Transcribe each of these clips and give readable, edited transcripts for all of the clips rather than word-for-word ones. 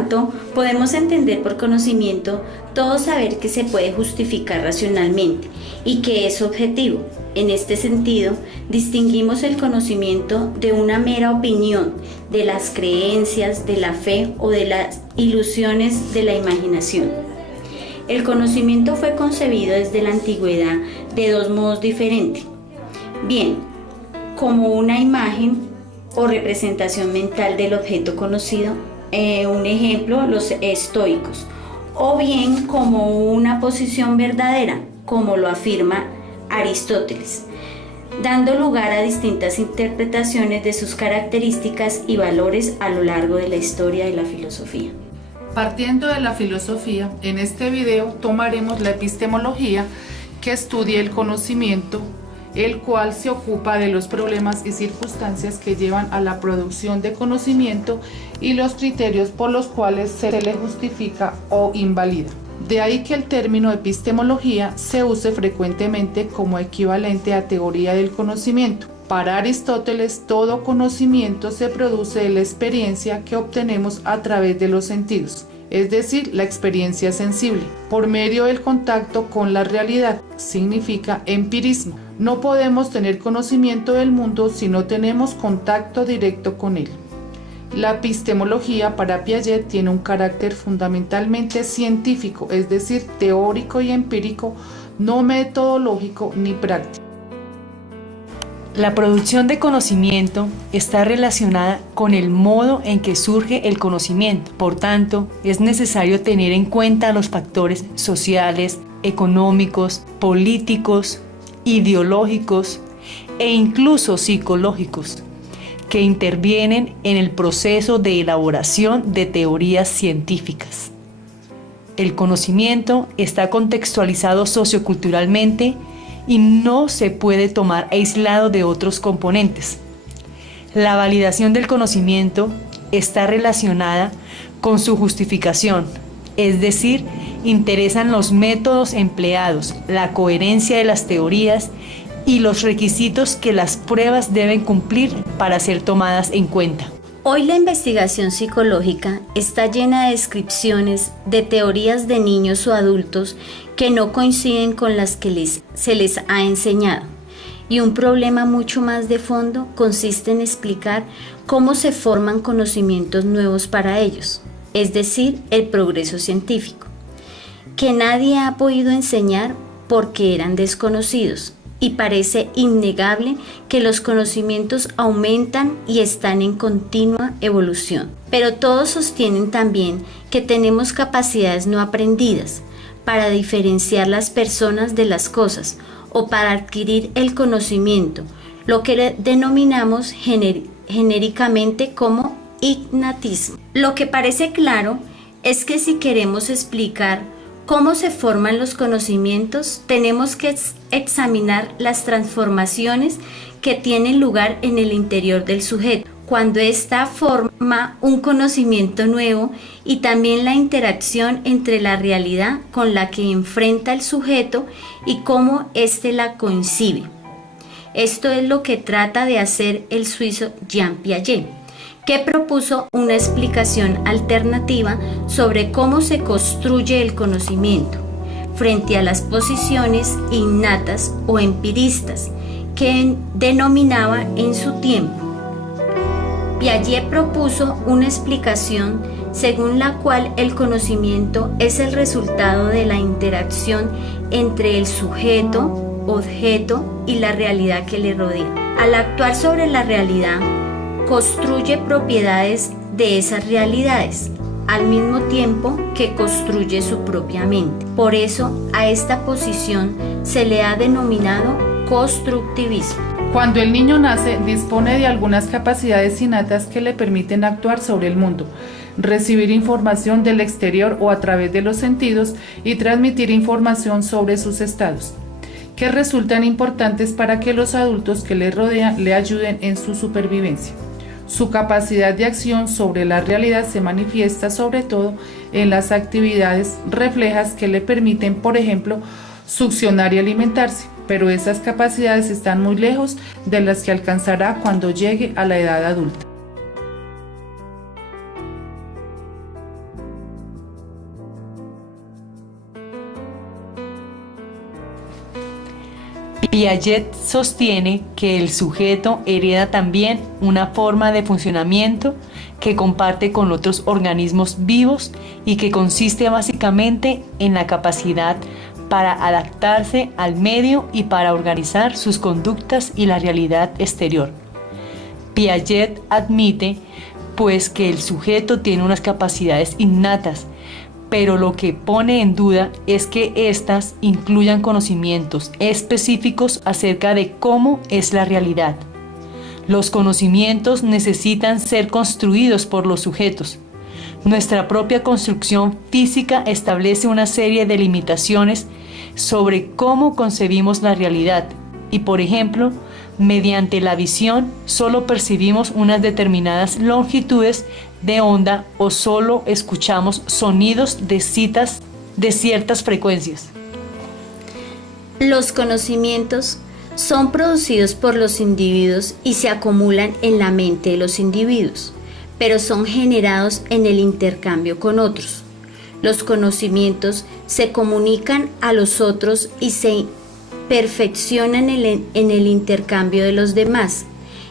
tanto, podemos entender por conocimiento todo saber que se puede justificar racionalmente y que es objetivo. En este sentido, distinguimos el conocimiento de una mera opinión, de las creencias, de la fe o de las ilusiones de la imaginación. El conocimiento fue concebido desde la antigüedad de dos modos diferentes. Bien, como una imagen o representación mental del objeto conocido, un ejemplo, los estoicos, o bien como una posición verdadera, como lo afirma Aristóteles, dando lugar a distintas interpretaciones de sus características y valores a lo largo de la historia de la filosofía. Partiendo de la filosofía, en este video tomaremos la epistemología, que estudia el conocimiento, el cual se ocupa de los problemas y circunstancias que llevan a la producción de conocimiento y los criterios por los cuales se le justifica o invalida. De ahí que el término epistemología se use frecuentemente como equivalente a teoría del conocimiento. Para Aristóteles, todo conocimiento se produce de la experiencia que obtenemos a través de los sentidos, es decir, la experiencia sensible, por medio del contacto con la realidad. Significa empirismo. No podemos tener conocimiento del mundo si no tenemos contacto directo con él. La epistemología para Piaget tiene un carácter fundamentalmente científico, es decir, teórico y empírico, no metodológico ni práctico. La producción de conocimiento está relacionada con el modo en que surge el conocimiento. Por tanto, es necesario tener en cuenta los factores sociales, económicos, políticos, ideológicos e incluso psicológicos que intervienen en el proceso de elaboración de teorías científicas. El conocimiento está contextualizado socioculturalmente y no se puede tomar aislado de otros componentes. La validación del conocimiento está relacionada con su justificación, es decir, interesan los métodos empleados, la coherencia de las teorías y los requisitos que las pruebas deben cumplir para ser tomadas en cuenta. Hoy la investigación psicológica está llena de descripciones de teorías de niños o adultos que no coinciden con las que se les ha enseñado. Y un problema mucho más de fondo consiste en explicar cómo se forman conocimientos nuevos para ellos, es decir, el progreso científico, que nadie ha podido enseñar porque eran desconocidos. Y parece innegable que los conocimientos aumentan y están en continua evolución. Pero todos sostienen también que tenemos capacidades no aprendidas para diferenciar las personas de las cosas o para adquirir el conocimiento, lo que denominamos genéricamente como innatismo. Lo que parece claro es que si queremos explicar cómo se forman los conocimientos, tenemos que examinar las transformaciones que tienen lugar en el interior del sujeto, cuando ésta forma un conocimiento nuevo, y también la interacción entre la realidad con la que enfrenta el sujeto y cómo éste la concibe. Esto es lo que trata de hacer el suizo Jean Piaget, que propuso una explicación alternativa sobre cómo se construye el conocimiento, frente a las posiciones innatas o empiristas que denominaba en su tiempo. Piaget propuso una explicación según la cual el conocimiento es el resultado de la interacción entre el sujeto, objeto y la realidad que le rodea. Al actuar sobre la realidad, construye propiedades de esas realidades, al mismo tiempo que construye su propia mente. Por eso, a esta posición se le ha denominado constructivismo. Cuando el niño nace, dispone de algunas capacidades innatas que le permiten actuar sobre el mundo, recibir información del exterior o a través de los sentidos y transmitir información sobre sus estados, que resultan importantes para que los adultos que le rodean le ayuden en su supervivencia. Su capacidad de acción sobre la realidad se manifiesta sobre todo en las actividades reflejas que le permiten, por ejemplo, succionar y alimentarse, pero esas capacidades están muy lejos de las que alcanzará cuando llegue a la edad adulta. Piaget sostiene que el sujeto hereda también una forma de funcionamiento que comparte con otros organismos vivos y que consiste básicamente en la capacidad para adaptarse al medio y para organizar sus conductas y la realidad exterior. Piaget admite, pues, que el sujeto tiene unas capacidades innatas, pero lo que pone en duda es que éstas incluyan conocimientos específicos acerca de cómo es la realidad. Los conocimientos necesitan ser construidos por los sujetos. Nuestra propia construcción física establece una serie de limitaciones sobre cómo concebimos la realidad y, por ejemplo, mediante la visión solo percibimos unas determinadas longitudes de onda o solo escuchamos sonidos de ciertas frecuencias. Los conocimientos son producidos por los individuos y se acumulan en la mente de los individuos, pero son generados en el intercambio con otros. Los conocimientos se comunican a los otros y se perfeccionan en el intercambio de los demás,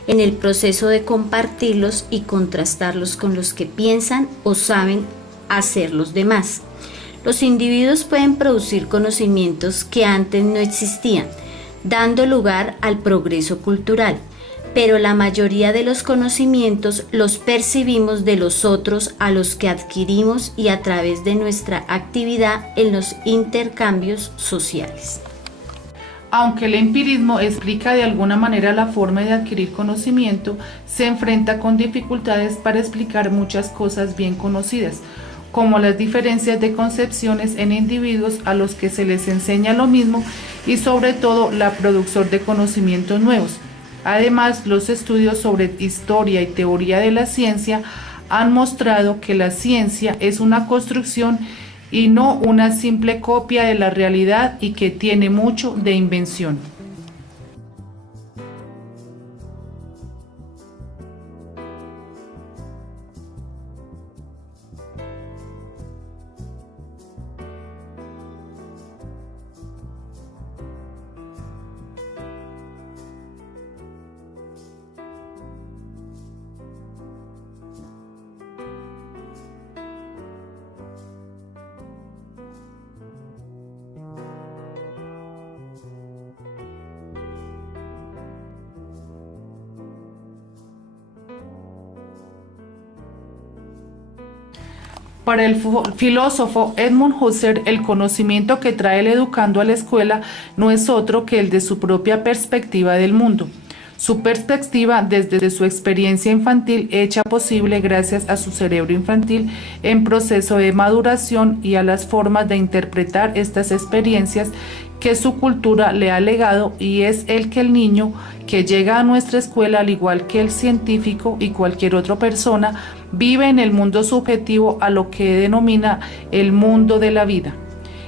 en el proceso de compartirlos y contrastarlos con los que piensan o saben hacer los demás. Los individuos pueden producir conocimientos que antes no existían, dando lugar al progreso cultural, pero la mayoría de los conocimientos los percibimos de los otros a los que adquirimos y a través de nuestra actividad en los intercambios sociales. Aunque el empirismo explica de alguna manera la forma de adquirir conocimiento, se enfrenta con dificultades para explicar muchas cosas bien conocidas, como las diferencias de concepciones en individuos a los que se les enseña lo mismo y sobre todo la producción de conocimientos nuevos. Además, los estudios sobre historia y teoría de la ciencia han mostrado que la ciencia es una construcción y no una simple copia de la realidad y que tiene mucho de invención. Para el filósofo Edmund Husserl, el conocimiento que trae el educando a la escuela no es otro que el de su propia perspectiva del mundo. Su perspectiva desde su experiencia infantil hecha posible gracias a su cerebro infantil en proceso de maduración y a las formas de interpretar estas experiencias que su cultura le ha legado, y es el que el niño que llega a nuestra escuela, al igual que el científico y cualquier otra persona, vive en el mundo subjetivo a lo que denomina el mundo de la vida,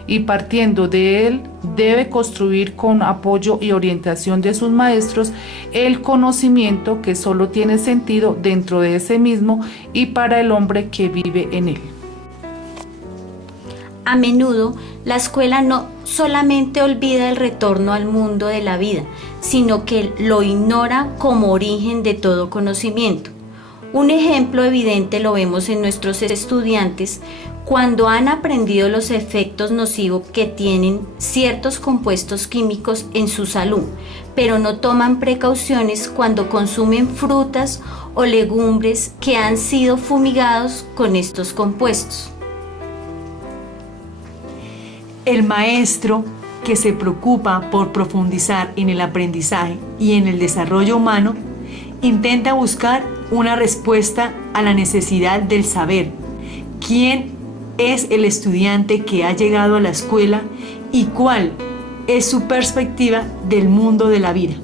y partiendo de él debe construir con apoyo y orientación de sus maestros el conocimiento que solo tiene sentido dentro de ese mismo y para el hombre que vive en él. A menudo, la escuela no solamente olvida el retorno al mundo de la vida, sino que lo ignora como origen de todo conocimiento. Un ejemplo evidente lo vemos en nuestros estudiantes cuando han aprendido los efectos nocivos que tienen ciertos compuestos químicos en su salud, pero no toman precauciones cuando consumen frutas o legumbres que han sido fumigados con estos compuestos. El maestro que se preocupa por profundizar en el aprendizaje y en el desarrollo humano intenta buscar una respuesta a la necesidad del saber. ¿Quién es el estudiante que ha llegado a la escuela y cuál es su perspectiva del mundo de la vida?